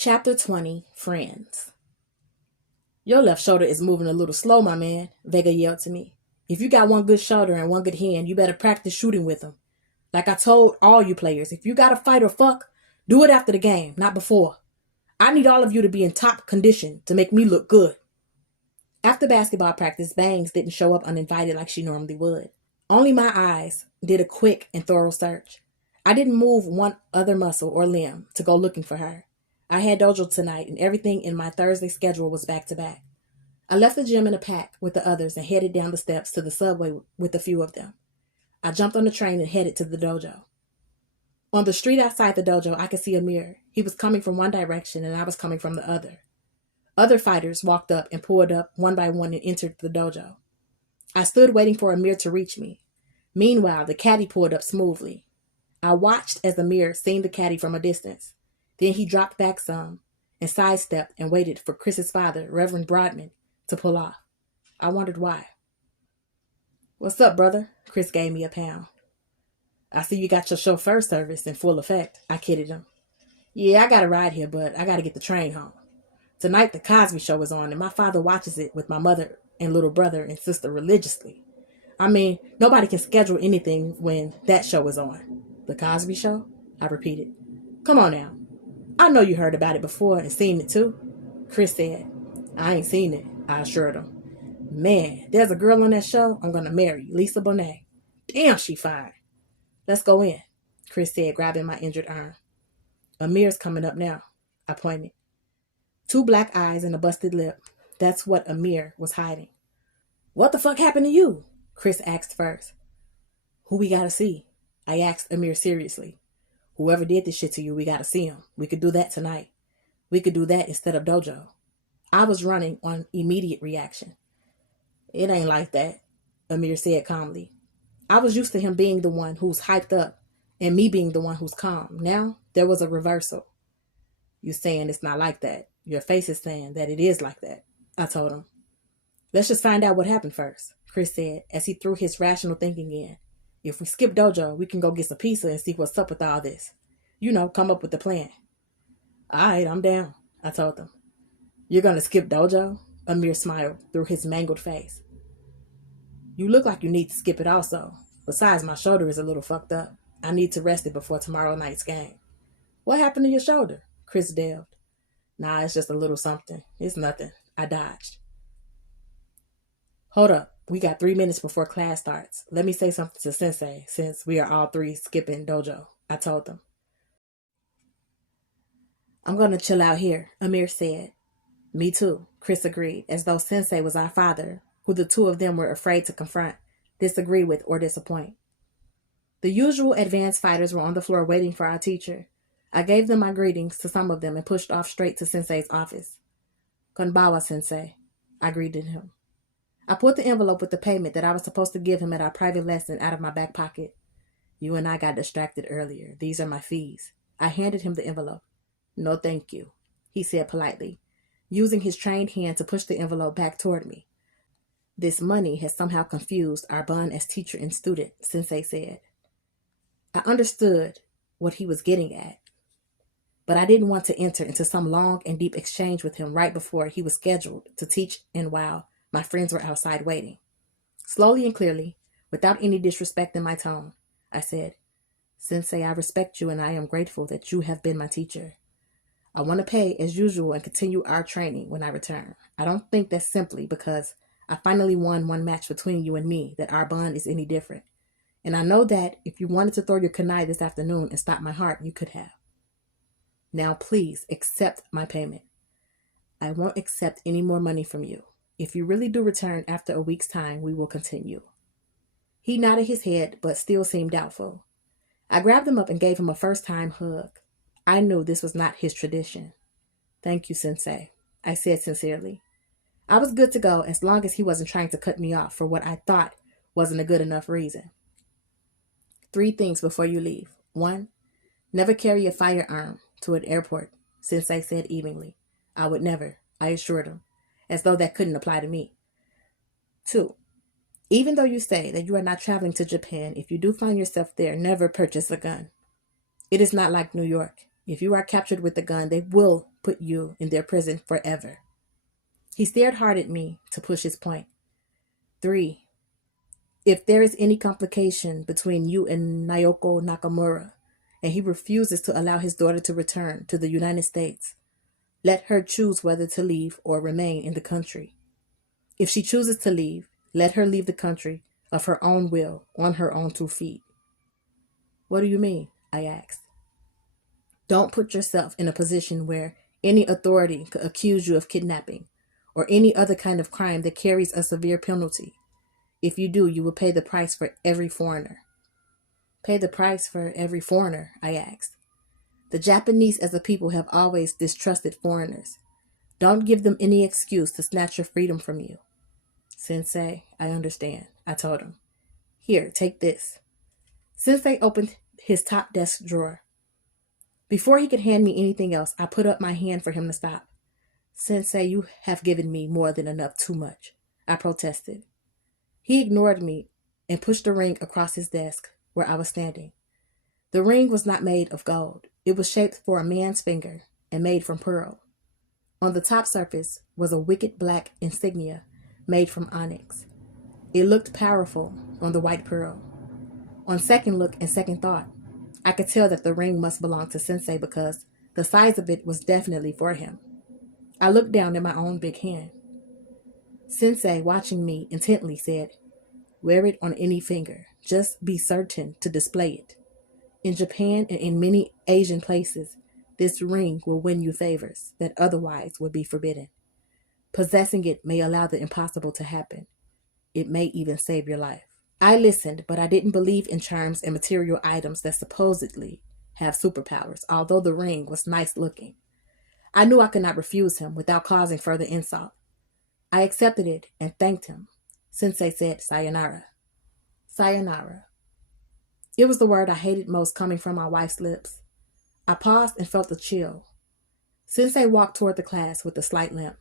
Chapter 20, Friends. Your left shoulder is moving a little slow, my man, Vega yelled to me. If you got one good shoulder and one good hand, you better practice shooting with them. Like I told all you players, if you gotta fight or fuck, do it after the game, not before. I need all of you to be in top condition to make me look good. After basketball practice, Bangs didn't show up uninvited like she normally would. Only my eyes did a quick and thorough search. I didn't move one other muscle or limb to go looking for her. I had dojo tonight, and everything in my Thursday schedule was back to back. I left the gym in a pack with the others and headed down the steps to the subway with a few of them. I jumped on the train and headed to the dojo. On the street outside the dojo, I could see Amir. He was coming from one direction, and I was coming from the other. Other fighters walked up and pulled up one by one and entered the dojo. I stood waiting for Amir to reach me. Meanwhile, the caddy pulled up smoothly. I watched as Amir seen the caddy from a distance. Then he dropped back some and sidestepped and waited for Chris's father, Reverend Broadman, to pull off. I wondered why. "What's up, brother?" Chris gave me a pound. "I see you got your chauffeur service in full effect," I kidded him. "Yeah, I got a ride here, but I got to get the train home. Tonight the Cosby Show is on, and my father watches it with my mother and little brother and sister religiously. I mean, nobody can schedule anything when that show is on." "The Cosby Show?" I repeated. "Come on now. I know you heard about it before and seen it too," Chris said. "I ain't seen it," I assured him. "Man, there's a girl on that show I'm going to marry, Lisa Bonet. Damn, she fine." "Let's go in," Chris said, grabbing my injured arm. "Amir's coming up now," I pointed. 2 black eyes and a busted lip. That's what Amir was hiding. "What the fuck happened to you?" Chris asked first. "Who we gotta see?" I asked Amir seriously. "Whoever did this shit to you, we gotta see him. We could do that tonight. We could do that instead of dojo." I was running on immediate reaction. "It ain't like that," Amir said calmly. I was used to him being the one who's hyped up and me being the one who's calm. Now there was a reversal. "You saying it's not like that. Your face is saying that it is like that," I told him. "Let's just find out what happened first," Chris said as he threw his rational thinking in. "If we skip dojo, we can go get some pizza and see what's up with all this. Come up with the plan." "All right, I'm down," I told them. "You're going to skip dojo?" Amir smiled through his mangled face. "You look like you need to skip it also. Besides, my shoulder is a little fucked up. I need to rest it before tomorrow night's game." "What happened to your shoulder?" Chris delved. "Nah, it's just a little something. It's nothing." I dodged. "Hold up. We got 3 minutes before class starts. Let me say something to Sensei since we are all 3 skipping dojo," I told them. "I'm going to chill out here," Amir said. "Me too," Chris agreed, as though Sensei was our father, who the 2 of them were afraid to confront, disagree with, or disappoint. The usual advanced fighters were on the floor waiting for our teacher. I gave them my greetings to some of them and pushed off straight to Sensei's office. "Konbawa, Sensei," I greeted him. I pulled the envelope with the payment that I was supposed to give him at our private lesson out of my back pocket. "You and I got distracted earlier. These are my fees." I handed him the envelope. "No, thank you," he said politely, using his trained hand to push the envelope back toward me. "This money has somehow confused our bond as teacher and student," Sensei said. I understood what he was getting at, but I didn't want to enter into some long and deep exchange with him right before he was scheduled to teach and while my friends were outside waiting. Slowly and clearly, without any disrespect in my tone, I said, "Sensei, I respect you and I am grateful that you have been my teacher. I want to pay as usual and continue our training when I return. I don't think that's simply because I finally won one match between you and me that our bond is any different. And I know that if you wanted to throw your kunai this afternoon and stop my heart, you could have. Now please accept my payment. I won't accept any more money from you. If you really do return after a week's time, we will continue." He nodded his head, but still seemed doubtful. I grabbed him up and gave him a first-time hug. I knew this was not his tradition. "Thank you, Sensei," I said sincerely. I was good to go as long as he wasn't trying to cut me off for what I thought wasn't a good enough reason. 3 things before you leave. 1, never carry a firearm to an airport, Sensei said evenly. I would never, I assured him, as though that couldn't apply to me. 2, even though you say that you are not traveling to Japan, if you do find yourself there, never purchase a gun. It is not like New York. If you are captured with the gun, they will put you in their prison forever. He stared hard at me to push his point. 3. If there is any complication between you and Naoko Nakamura, and he refuses to allow his daughter to return to the United States, let her choose whether to leave or remain in the country. If she chooses to leave, let her leave the country of her own will, on her own 2 feet. What do you mean? I asked. Don't put yourself in a position where any authority could accuse you of kidnapping or any other kind of crime that carries a severe penalty. If you do, you will pay the price for every foreigner. Pay the price for every foreigner? I asked. The Japanese as a people have always distrusted foreigners. Don't give them any excuse to snatch your freedom from you. Sensei, I understand, I told him. Here, take this. Sensei opened his top desk drawer. Before he could hand me anything else, I put up my hand for him to stop. Sensei, you have given me more than enough, too much, I protested. He ignored me and pushed the ring across his desk where I was standing. The ring was not made of gold. It was shaped for a man's finger and made from pearl. On the top surface was a wicked black insignia made from onyx. It looked powerful on the white pearl. On second look and second thought, I could tell that the ring must belong to Sensei because the size of it was definitely for him. I looked down at my own big hand. Sensei, watching me intently, said, "Wear it on any finger. Just be certain to display it. In Japan and in many Asian places, this ring will win you favors that otherwise would be forbidden. Possessing it may allow the impossible to happen. It may even save your life." I listened, but I didn't believe in charms and material items that supposedly have superpowers, although the ring was nice looking. I knew I could not refuse him without causing further insult. I accepted it and thanked him. Sensei said, "Sayonara." Sayonara. It was the word I hated most coming from my wife's lips. I paused and felt a chill. Sensei walked toward the class with a slight limp.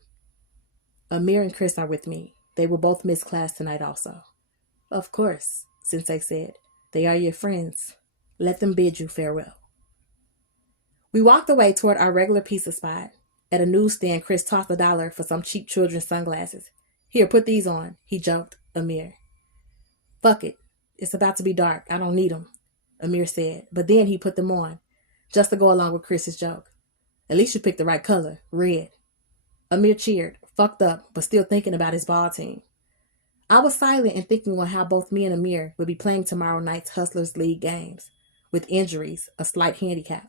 Amir and Chris are with me. They will both miss class tonight also. Of course, Sensei said. They are your friends. Let them bid you farewell. We walked away toward our regular pizza spot. At a newsstand, Chris tossed $1 for some cheap children's sunglasses. Here, put these on, he joked Amir. Fuck it. It's about to be dark. I don't need them, Amir said. But then he put them on, just to go along with Chris's joke. At least you picked the right color, red. Amir cheered, fucked up, but still thinking about his ball team. I was silent and thinking on how both me and Amir would be playing tomorrow night's Hustlers League games, with injuries, a slight handicap.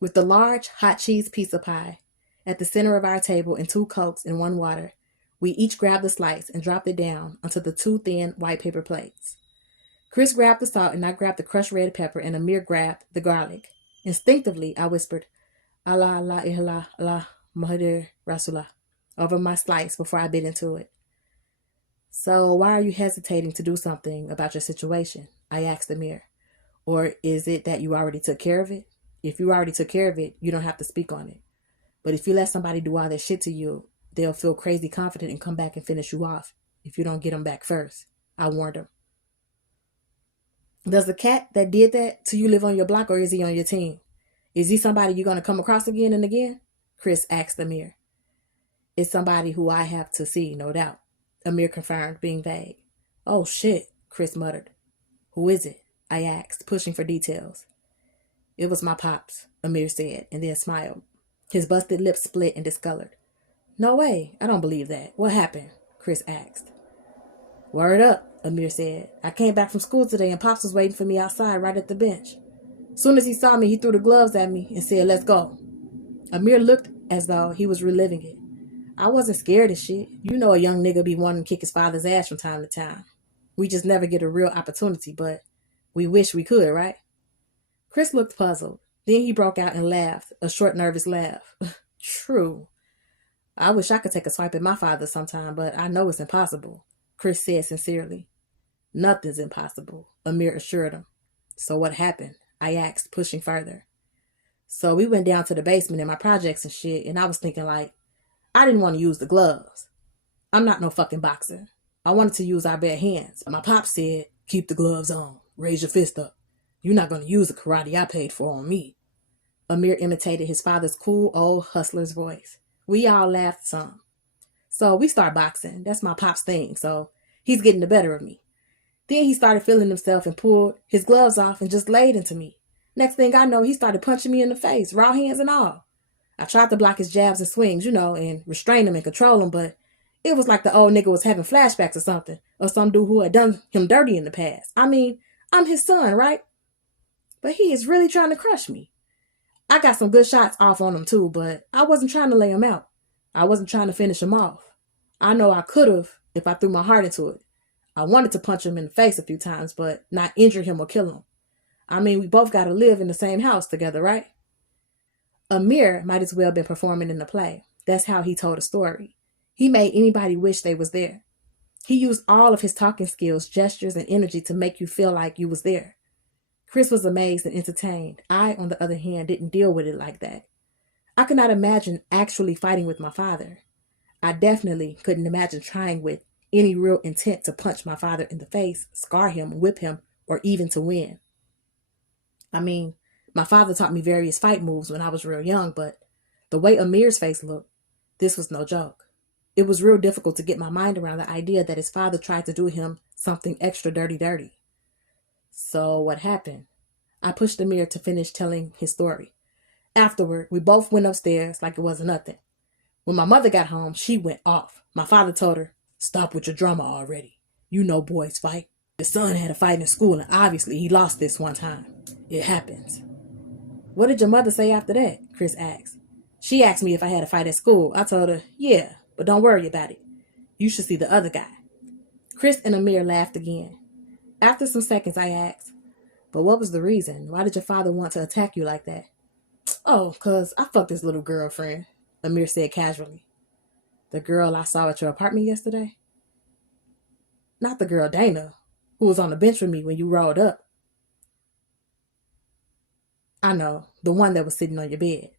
With the large hot cheese pizza pie at the center of our table and 2 Cokes and 1 water, we each grabbed a slice and dropped it down onto the 2 thin white paper plates. Chris grabbed the salt and I grabbed the crushed red pepper and Amir grabbed the garlic. Instinctively, I whispered, Allah, Allah, Ihla, Allah, Muhammad Rasulullah, over my slice before I bit into it. So why are you hesitating to do something about your situation? I asked Amir. Or is it that you already took care of it? If you already took care of it, you don't have to speak on it. But if you let somebody do all that shit to you, they'll feel crazy confident and come back and finish you off if you don't get them back first. I warned him. Does the cat that did that to you live on your block or is he on your team? Is he somebody you're going to come across again and again? Chris asked Amir. It's somebody who I have to see, no doubt, Amir confirmed, being vague. Oh shit, Chris muttered. Who is it? I asked, pushing for details. It was my pops, Amir said, and then smiled. His busted lips split and discolored. No way, I don't believe that. What happened? Chris asked. Word up, Amir said. I came back from school today and Pops was waiting for me outside right at the bench. Soon as he saw me, he threw the gloves at me and said, let's go. Amir looked as though he was reliving it. I wasn't scared of shit. You know a young nigga be wanting to kick his father's ass from time to time. We just never get a real opportunity, but we wish we could, right? Chris looked puzzled. Then he broke out and laughed, a short, nervous laugh. True. I wish I could take a swipe at my father sometime, but I know it's impossible, Chris said sincerely. Nothing's impossible, Amir assured him. So what happened? I asked, pushing further. So we went down to the basement in my projects and shit, and I was thinking like, I didn't want to use the gloves. I'm not no fucking boxer. I wanted to use our bare hands. My pop said, keep the gloves on. Raise your fist up. You're not going to use the karate I paid for on me. Amir imitated his father's cool old hustler's voice. We all laughed some. So we start boxing. That's my pop's thing. So he's getting the better of me. Then he started feeling himself and pulled his gloves off and just laid into me. Next thing I know, he started punching me in the face, raw hands and all. I tried to block his jabs and swings, and restrain him and control him, but it was like the old nigga was having flashbacks or something, or some dude who had done him dirty in the past. I mean, I'm his son, right? But he is really trying to crush me. I got some good shots off on him too, but I wasn't trying to lay him out. I wasn't trying to finish him off. I know I could have if I threw my heart into it. I wanted to punch him in the face a few times, but not injure him or kill him. I mean, we both got to live in the same house together, right? Amir might as well have been performing in the play. That's how he told a story. He made anybody wish they was there. He used all of his talking skills, gestures, and energy to make you feel like you was there. Chris was amazed and entertained. I, on the other hand, didn't deal with it like that. I could not imagine actually fighting with my father. I definitely couldn't imagine trying with any real intent to punch my father in the face, scar him, whip him, or even to win. I mean, my father taught me various fight moves when I was real young, but the way Amir's face looked, this was no joke. It was real difficult to get my mind around the idea that his father tried to do him something extra dirty. So what happened? I pushed Amir to finish telling his story. Afterward, we both went upstairs like it wasn't nothing. When my mother got home, she went off. My father told her, "Stop with your drama already. You know boys fight. The son had a fight in school and obviously he lost this one time. It happens." "What did your mother say after that?" Chris asked. "She asked me if I had a fight at school. I told her, yeah, but don't worry about it. You should see the other guy." Chris and Amir laughed again. After some seconds, I asked, "But what was the reason? Why did your father want to attack you like that?" "Oh, 'cause I fucked this little girlfriend," Amir said casually. "The girl I saw at your apartment yesterday?" "Not the girl Dana, who was on the bench with me when you rolled up." "I know, the one that was sitting on your bed."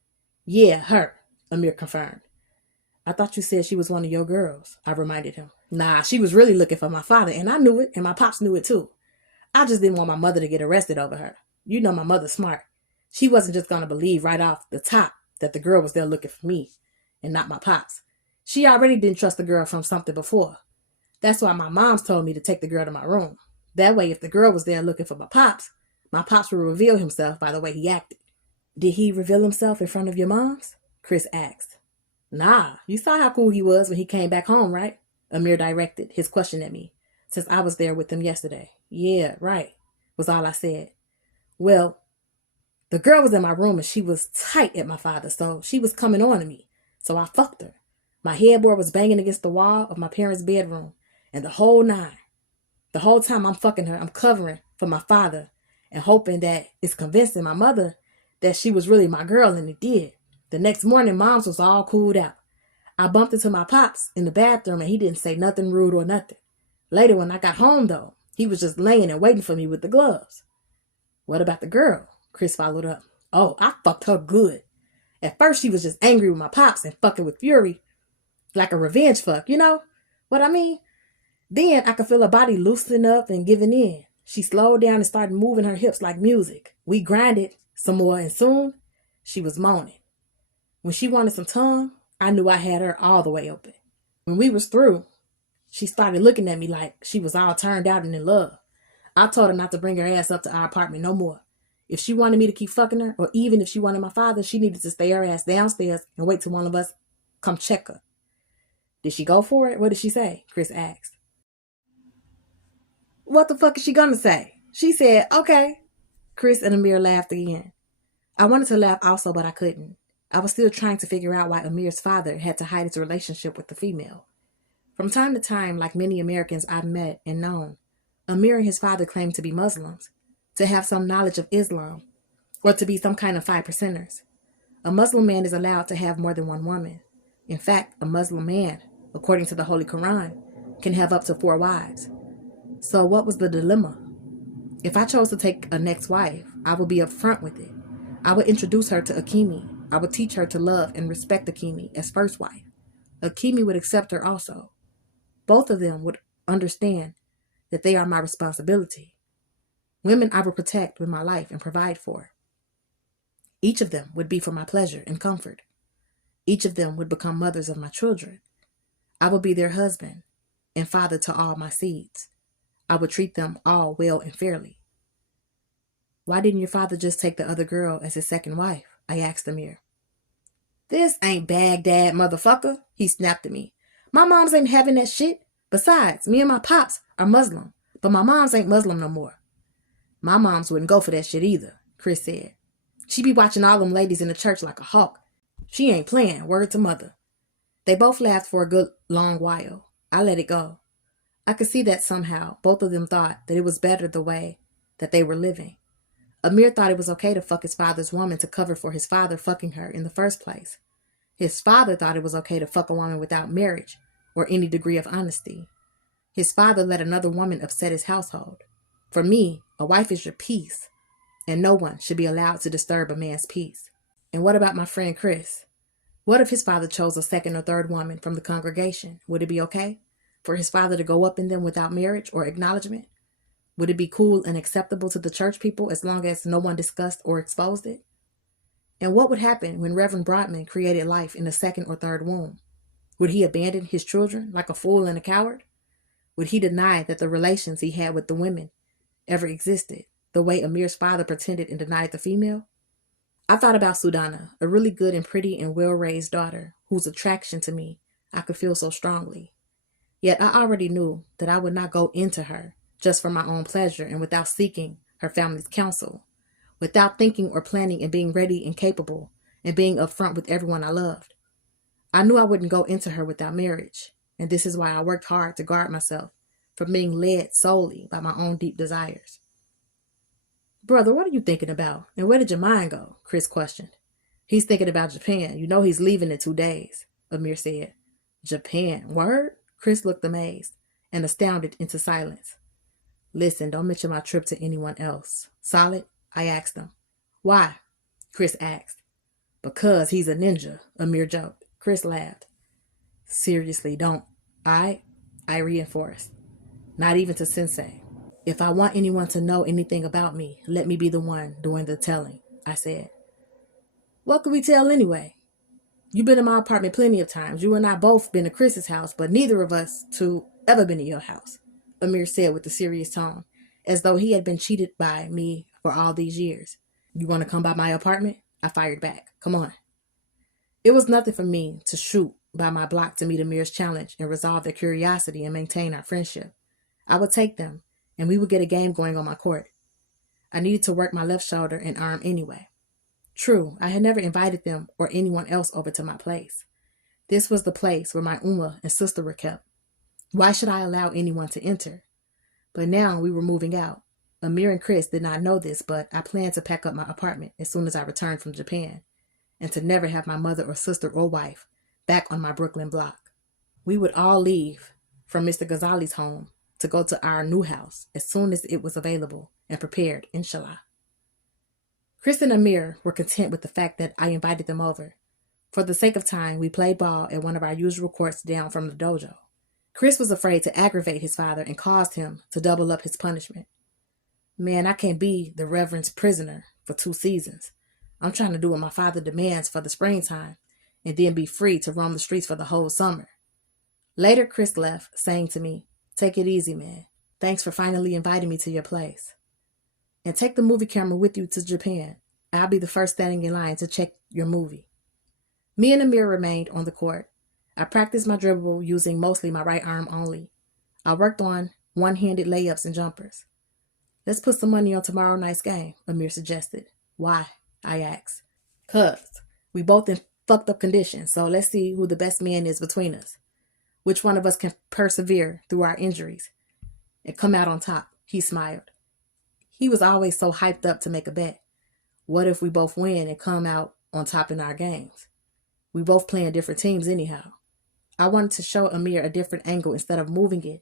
"Yeah, her," Amir confirmed. "I thought you said she was one of your girls," I reminded him. "Nah, she was really looking for my father, and I knew it, and my pops knew it too. I just didn't want my mother to get arrested over her. You know my mother's smart. She wasn't just going to believe right off the top that the girl was there looking for me, and not my pops. She already didn't trust the girl from something before. That's why my mom's told me to take the girl to my room. That way, if the girl was there looking for my pops would reveal himself by the way he acted." "Did he reveal himself in front of your mom's?" Chris asked. "Nah, you saw how cool he was when he came back home, right?" Amir directed his question at me, since I was there with him yesterday. "Yeah, right," was all I said. "Well, the girl was in my room and she was tight at my father, so she was coming on to me. So I fucked her. My headboard was banging against the wall of my parents' bedroom, and the whole nine. The whole time I'm fucking her, I'm covering for my father and hoping that it's convincing my mother that she was really my girl, and it did. The next morning, mom's was all cooled out. I bumped into my pops in the bathroom and he didn't say nothing rude or nothing. Later, when I got home, though, he was just laying and waiting for me with the gloves." "What about the girl?" Chris followed up. "Oh, I fucked her good. At first, she was just angry with my pops and fucking with fury, like a revenge fuck, you know what I mean? Then I could feel her body loosening up and giving in. She slowed down and started moving her hips like music. We grinded some more, and soon she was moaning. When she wanted some tongue, I knew I had her all the way open. When we was through, she started looking at me like she was all turned out and in love. I told her not to bring her ass up to our apartment no more. If she wanted me to keep fucking her, or even if she wanted my father, she needed to stay her ass downstairs and wait till one of us come check her." "Did she go for it? What did she say?" Chris asked. "What the fuck is she gonna say? She said, okay." Chris and Amir laughed again. I wanted to laugh also, but I couldn't. I was still trying to figure out why Amir's father had to hide his relationship with the female. From time to time, like many Americans I've met and known, Amir and his father claimed to be Muslims, to have some knowledge of Islam, or to be some kind of 5%ers. A Muslim man is allowed to have more than one woman. In fact, a Muslim man, according to the Holy Quran, can have up to 4 wives. So what was the dilemma? If I chose to take a next wife, I would be upfront with it. I would introduce her to Akimi. I would teach her to love and respect Akimi as first wife. Akimi would accept her also. Both of them would understand that they are my responsibility. Women I will protect with my life and provide for. Each of them would be for my pleasure and comfort. Each of them would become mothers of my children. I would be their husband and father to all my seeds. I would treat them all well and fairly. Why didn't your father just take the other girl as his second wife? I asked Amir. This ain't Baghdad, motherfucker, he snapped at me. My moms ain't having that shit. Besides, me and my pops are Muslim, but my moms ain't Muslim no more. My moms wouldn't go for that shit either, Chris said. She be watching all them ladies in the church like a hawk. She ain't playing, word to mother. They both laughed for a good long while. I let it go. I could see that somehow both of them thought that it was better the way that they were living. Amir thought it was okay to fuck his father's woman to cover for his father fucking her in the first place. His father thought it was okay to fuck a woman without marriage or any degree of honesty. His father let another woman upset his household. For me, a wife is your peace, and no one should be allowed to disturb a man's peace. And what about my friend Chris? What if his father chose a second or third woman from the congregation? Would it be okay for his father to go up in them without marriage or acknowledgement? Would it be cool and acceptable to the church people as long as no one discussed or exposed it? And what would happen when Reverend Broadman created life in the second or third womb? Would he abandon his children like a fool and a coward? Would he deny that the relations he had with the women ever existed, the way Amir's father pretended and denied the female? I thought about Sudana, a really good and pretty and well-raised daughter whose attraction to me I could feel so strongly. Yet I already knew that I would not go into her just for my own pleasure and without seeking her family's counsel, without thinking or planning and being ready and capable and being upfront with everyone I loved. I knew I wouldn't go into her without marriage, and this is why I worked hard to guard myself from being led solely by my own deep desires. Brother, what are you thinking about? And where did your mind go? Chris questioned. He's thinking about Japan. You know he's leaving in 2 days, Amir said. Japan? Word? Chris looked amazed and astounded into silence. Listen, don't mention my trip to anyone else. Solid? I asked him. Why? Chris asked. Because he's a ninja, Amir joked. Chris laughed. Seriously, don't. I reinforced. Not even to Sensei. If I want anyone to know anything about me, let me be the one doing the telling, I said. What could we tell anyway? You've been in my apartment plenty of times. You and I both been to Chris's house, but neither of us two ever been to your house, Amir said with a serious tone, as though he had been cheated by me for all these years. You want to come by my apartment? I fired back. Come on. It was nothing for me to shoot by my block to meet Amir's challenge and resolve their curiosity and maintain our friendship. I would take them, and we would get a game going on my court. I needed to work my left shoulder and arm anyway. True, I had never invited them or anyone else over to my place. This was the place where my Uma and sister were kept. Why should I allow anyone to enter? But now we were moving out. Amir and Chris did not know this, but I planned to pack up my apartment as soon as I returned from Japan, and to never have my mother or sister or wife back on my Brooklyn block. We would all leave from Mr. Ghazali's home to go to our new house as soon as it was available and prepared, inshallah. Chris and Amir were content with the fact that I invited them over. For the sake of time, we played ball at one of our usual courts down from the dojo. Chris was afraid to aggravate his father and caused him to double up his punishment. Man, I can't be the Reverend's prisoner for 2 seasons. I'm trying to do what my father demands for the springtime and then be free to roam the streets for the whole summer. Later, Chris left, saying to me, "Take it easy, man. Thanks for finally inviting me to your place. And take the movie camera with you to Japan. I'll be the first standing in line to check your movie." Me and Amir remained on the court. I practiced my dribble using mostly my right arm only. I worked on one-handed layups and jumpers. Let's put some money on tomorrow night's game, Amir suggested. Why? I asked. 'Cause we both in fucked up condition, so let's see who the best man is between us. Which one of us can persevere through our injuries and come out on top? He smiled. He was always so hyped up to make a bet. What if we both win and come out on top in our games? We both playing different teams anyhow. I wanted to show Amir a different angle instead of moving it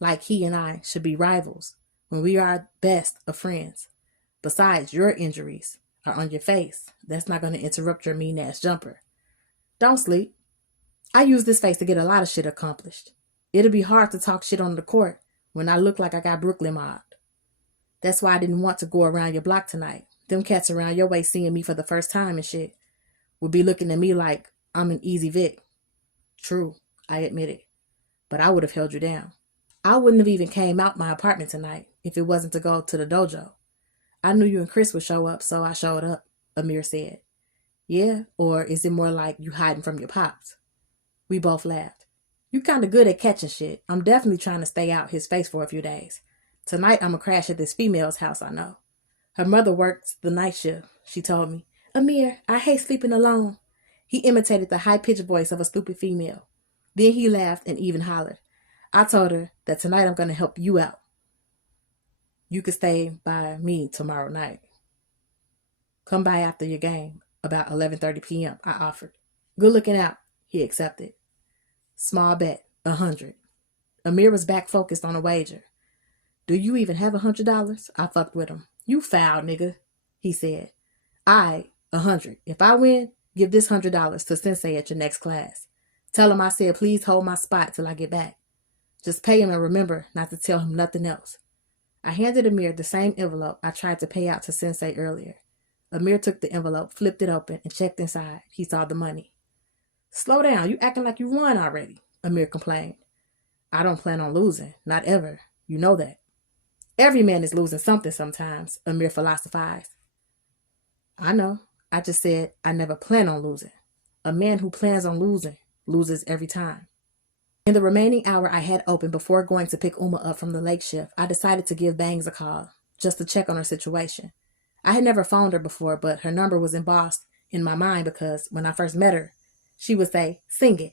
like he and I should be rivals when we are best of friends. Besides, your injuries are on your face. That's not going to interrupt your mean-ass jumper. Don't sleep. I use this face to get a lot of shit accomplished. It'll be hard to talk shit on the court when I look like I got Brooklyn mobbed. That's why I didn't want to go around your block tonight. Them cats around your way seeing me for the first time and shit would be looking at me like I'm an easy Vic. True, I admitted, but I would have held you down. I wouldn't have even came out my apartment tonight if it wasn't to go to the dojo. I knew you and Chris would show up, so I showed up, Amir said. Yeah, or is it more like you hiding from your pops? We both laughed. You kinda good at catching shit. I'm definitely trying to stay out his face for a few days. Tonight I'ma crash at this female's house I know. Her mother works the night shift, she told me. Amir, I hate sleeping alone. He imitated the high-pitched voice of a stupid female. Then he laughed and even hollered. I told her that tonight I'm going to help you out. You could stay by me tomorrow night. Come by after your game, about 11:30 p.m., I offered. Good looking out, he accepted. Small bet, 100. Amir was back focused on a wager. Do you even have $100? I fucked with him. You foul, nigga, he said. 100. If I win, give this $100 to Sensei at your next class. Tell him I said please hold my spot till I get back. Just pay him and remember not to tell him nothing else. I handed Amir the same envelope I tried to pay out to Sensei earlier. Amir took the envelope, flipped it open, and checked inside. He saw the money. Slow down, you acting like you won already, Amir complained. I don't plan on losing, not ever. You know that. Every man is losing something sometimes, Amir philosophized. I know. I just said I never plan on losing. A man who plans on losing loses every time. In the remaining hour I had open before going to pick Uma up from the lake shift, I decided to give Bangs a call, just to check on her situation. I had never phoned her before, but her number was embossed in my mind because when I first met her, she would say, sing it,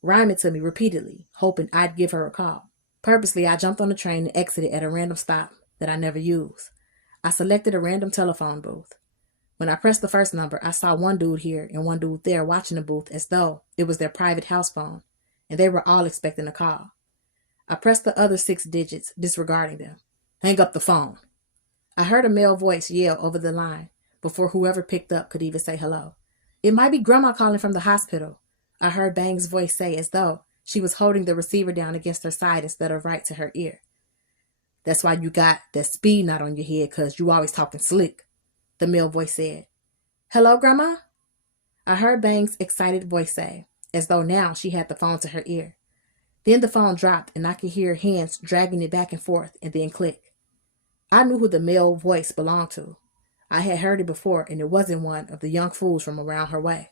rhyme it to me repeatedly, hoping I'd give her a call. Purposely, I jumped on the train and exited at a random stop that I never used. I selected a random telephone booth. When I pressed the first number, I saw one dude here and one dude there watching the booth as though it was their private house phone, and they were all expecting a call. I pressed the other 6 digits, disregarding them. Hang up the phone. I heard a male voice yell over the line before whoever picked up could even say hello. It might be Grandma calling from the hospital, I heard Bang's voice say as though she was holding the receiver down against her side instead of right to her ear. That's why you got that speed knot on your head, 'cause you always talking slick, the male voice said. Hello, Grandma? I heard Bang's excited voice say, as though now she had the phone to her ear. Then the phone dropped and I could hear hands dragging it back and forth and then click. I knew who the male voice belonged to. I had heard it before and it wasn't one of the young fools from around her way.